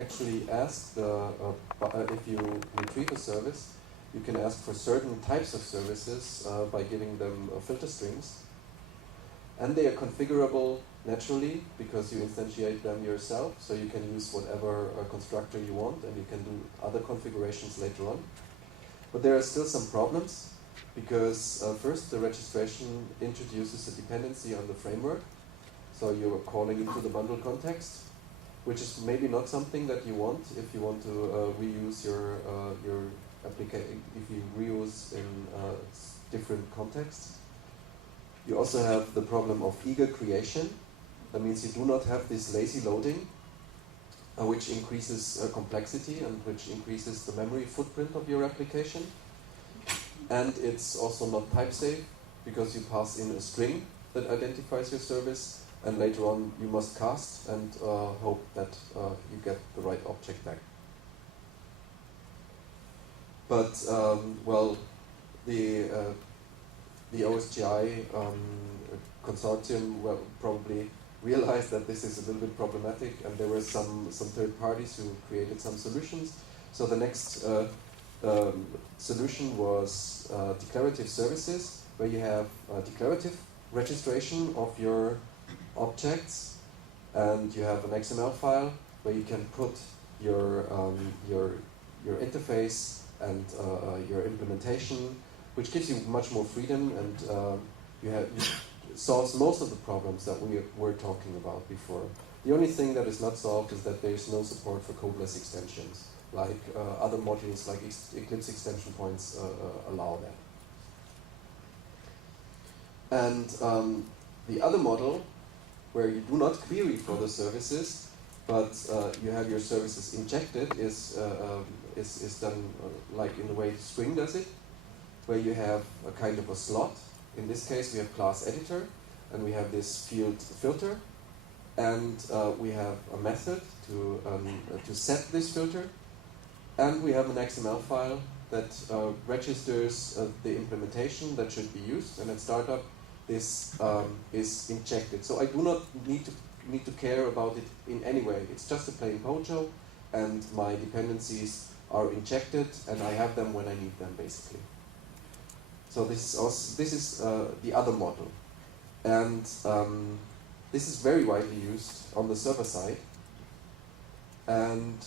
actually ask if you retrieve a service, you can ask for certain types of services by giving them filter strings. And they are configurable naturally because you instantiate them yourself, so you can use whatever constructor you want and you can do other configurations later on. But there are still some problems because first the registration introduces a dependency on the framework. So you're calling into the bundle context, which is maybe not something that you want if you want to reuse your application, if you reuse in different contexts. You also have the problem of eager creation. That means you do not have this lazy loading, which increases complexity and which increases the memory footprint of your application. And it's also not type safe because you pass in a string that identifies your service, and later on you must cast and hope that you get the right object back. But well, the OSGi consortium probably realized that this is a little bit problematic, and there were some third parties who created some solutions. So the next solution was declarative services, where you have declarative registration of your objects, and you have an XML file where you can put your interface and your implementation, which gives you much more freedom, and you solves most of the problems that we were talking about before. The only thing that is not solved is that there is no support for codeless extensions, like other modules like Eclipse extension points allow that. And the other model, where you do not query for the services, but you have your services injected, is done like in the way Spring does it, where you have a kind of a slot. In this case, we have class editor, and we have this field filter, and we have a method to set this filter, and we have an XML file that registers the implementation that should be used, and at startup, this is injected. So I do not need to care about it in any way. It's just a plain Pojo, and my dependencies are injected, and I have them when I need them, basically. So this is the other model, and this is very widely used on the server side. And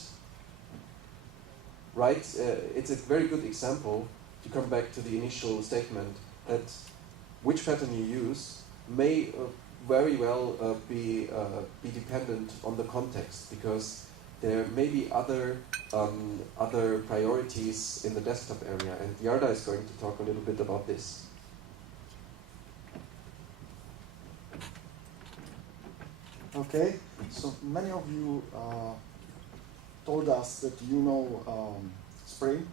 it's a very good example to come back to the initial statement that which pattern you use may very well be dependent on the context, because there may be other priorities in the desktop area, and Yarda is going to talk a little bit about this. Okay, so many of you told us that you know Spring,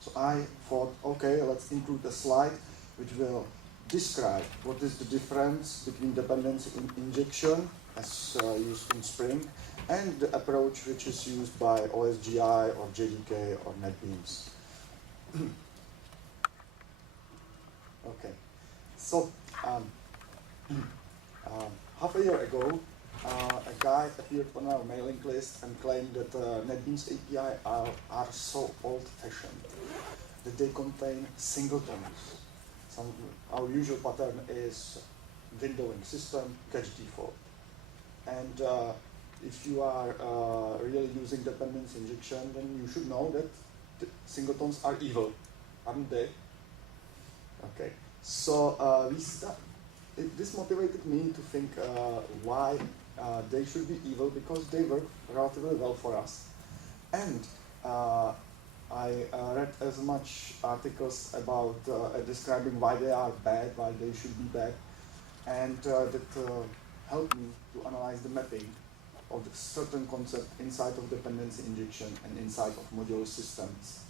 so I thought, okay, let's include a slide which will describe what is the difference between dependency injection as used in Spring and the approach which is used by OSGi or JDK or NetBeans. Okay, so half a year ago, a guy appeared on our mailing list and claimed that NetBeans API are so old-fashioned that they contain singletons. Our usual pattern is windowing system, catch default. And if you are really using dependency injection, then you should know that the singletons are evil, aren't they? Okay, so this motivated me to think why they should be evil, because they work relatively well for us. And I read as much articles about describing why they are bad, why they should be bad, and that helped me to analyze the mapping of the certain concept inside of dependency injection and inside of modular systems.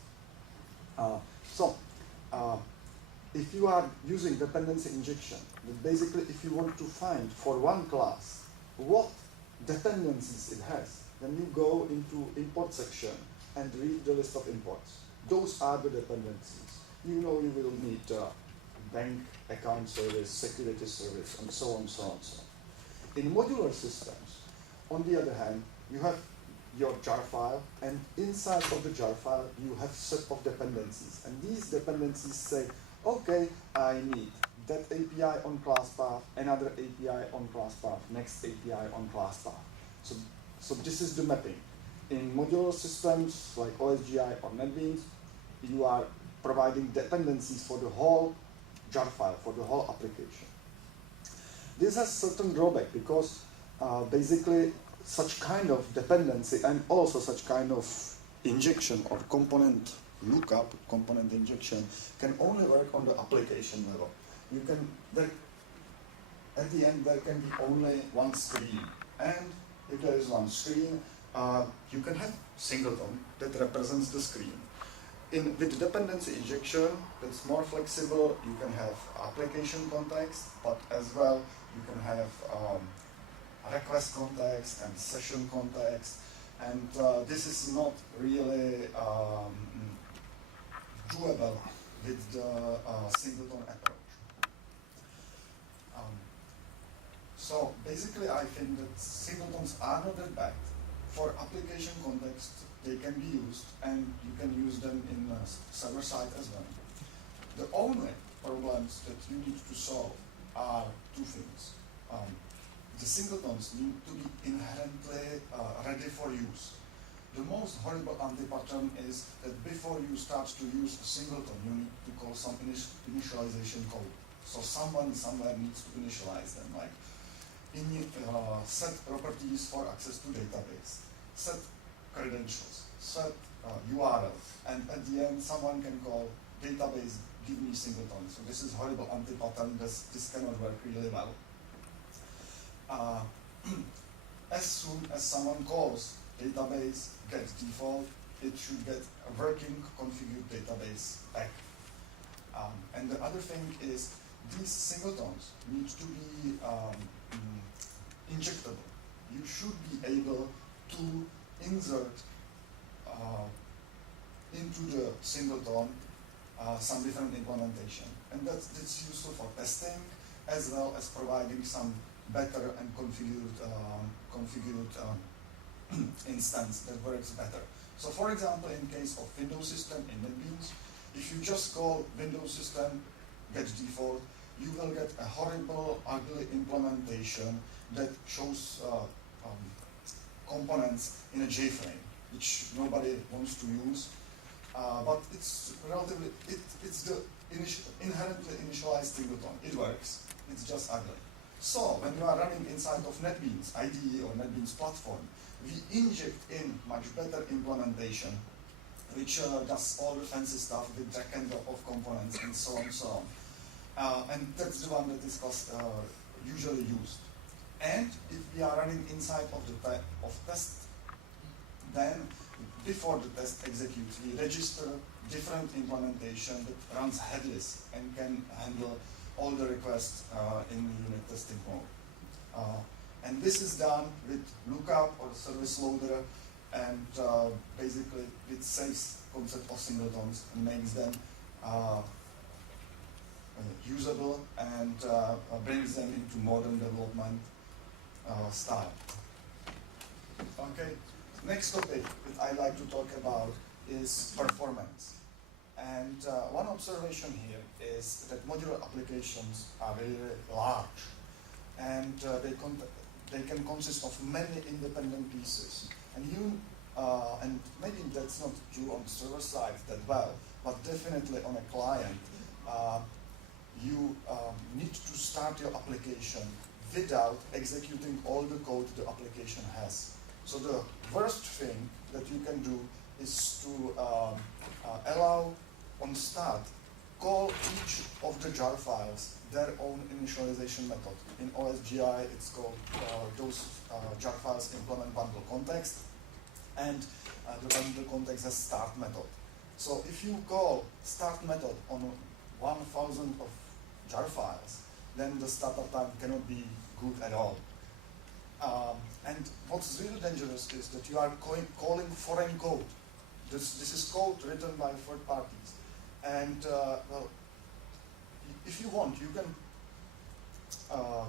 If you are using dependency injection, then basically if you want to find for one class what dependencies it has, then you go into import section and read the list of imports. Those are the dependencies. You know you will need bank account service, security service, and so on, so on, so on. In modular systems, on the other hand, you have your jar file, and inside of the jar file you have set of dependencies, and these dependencies say, okay, I need that API on class path, another API on class path, next API on class path. So this is the mapping. In modular systems like OSGi or NetBeans, you are providing dependencies for the whole jar file, for the whole application. This has certain drawback because basically such kind of dependency and also such kind of injection or component lookup, component injection, can only work on the application level. You can, at the end there can be only one screen, and if there is one screen, you can have singleton that represents the screen. With dependency injection, it's more flexible. You can have application context, but as well you can have request context and session context, and this is not really doable with the singleton approach. So basically I think that singletons are not that bad. For application context, they can be used, and you can use them in server side as well. The only problems that you need to solve are two things. The singletons need to be inherently ready for use. The most horrible anti-pattern is that before you start to use a singleton, you need to call some initialization code. So someone somewhere needs to initialize them, like set properties for access to database, set credentials, set URL, and at the end someone can call database, give me singleton. So this is horrible anti-pattern. This cannot work really well. As soon as someone calls database get default, it should get a working configured database back. And the other thing is these singletons need to be injectable. You should be able to insert into the singleton some different implementation, and that's useful for testing as well as providing some better and configured instance that works better. So for example, in case of Windows system in NetBeans, if you just call Windows system get default, you will get a horrible, ugly implementation that shows components in a JFrame, which nobody wants to use. But it's relatively, it's the inherently initialized singleton. It works. It's just ugly. So when you are running inside of NetBeans IDE or NetBeans Platform, we inject in much better implementation, which does all the fancy stuff with drag and drop of components and so on and so on. And that's the one that is usually used. And if we are running inside of the test, then before the test executes, we register different implementation that runs headless and can handle all the requests in unit testing mode. And this is done with lookup or service loader, and basically it saves concept of singletons and makes them usable and brings them into modern development style. Okay, next topic that I like to talk about is performance. And one observation here is that modular applications are very large, and they can consist of many independent pieces. And maybe that's not true on server side that well, but definitely on a client, you need to start your application without executing all the code the application has. So the worst thing that you can do is to allow on start, call each of the jar files their own initialization method. In OSGi, it's called those jar files implement bundle context, and the bundle context has start method. So if you call start method on 1,000 of jar files, then the startup time cannot be good at all. And what's really dangerous is that you are calling foreign code. This is code written by third parties. And well, if you want, you can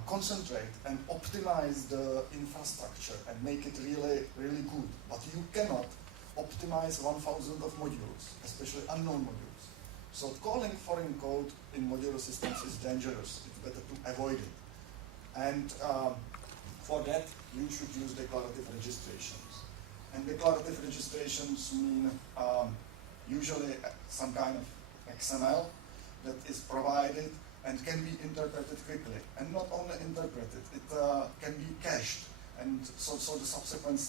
concentrate and optimize the infrastructure and make it really, really good. But you cannot optimize 1,000 of modules, especially unknown modules. So calling foreign code in modular systems is dangerous. It's better to avoid it. And for that, you should use declarative registrations. And declarative registrations mean usually some kind of XML that is provided and can be interpreted quickly. And not only interpreted, it can be cached. And so the subsequent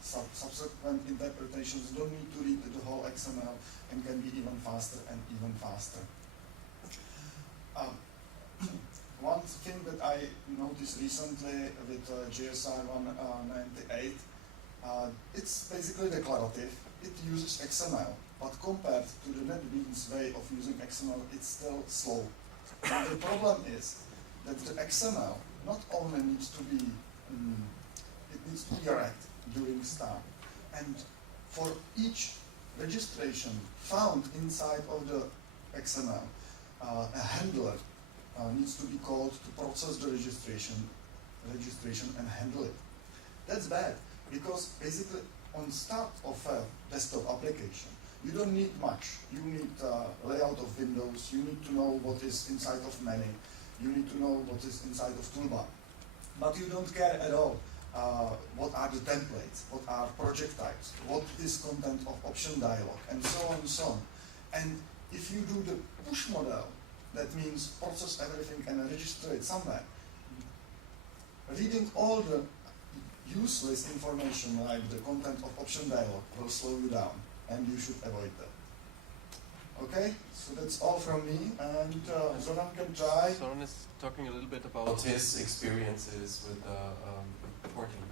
subsequent interpretations don't need to read the whole XML and can be even faster and even faster. One thing that I noticed recently with JavaOne 98, it's basically declarative. It uses XML, but compared to the NetBeans way of using XML, it's still slow. And the problem is that the XML not only needs to be, it needs to be erect during start, and for each registration found inside of the XML, a handler needs to be called to process the registration and handle it. That's bad, because basically on start of a desktop application, you don't need much. You need layout of windows, you need to know what is inside of menu, you need to know what is inside of toolbar. But you don't care at all what are the templates, what are project types, what is content of option dialog, and so on and so on. And if you do the push model, that means process everything and register it somewhere. Reading all the useless information like the content of option dialog will slow you down, and you should avoid that. Okay, so that's all from me, and Zoran can try. Zoran is talking a little bit about his experiences with porting.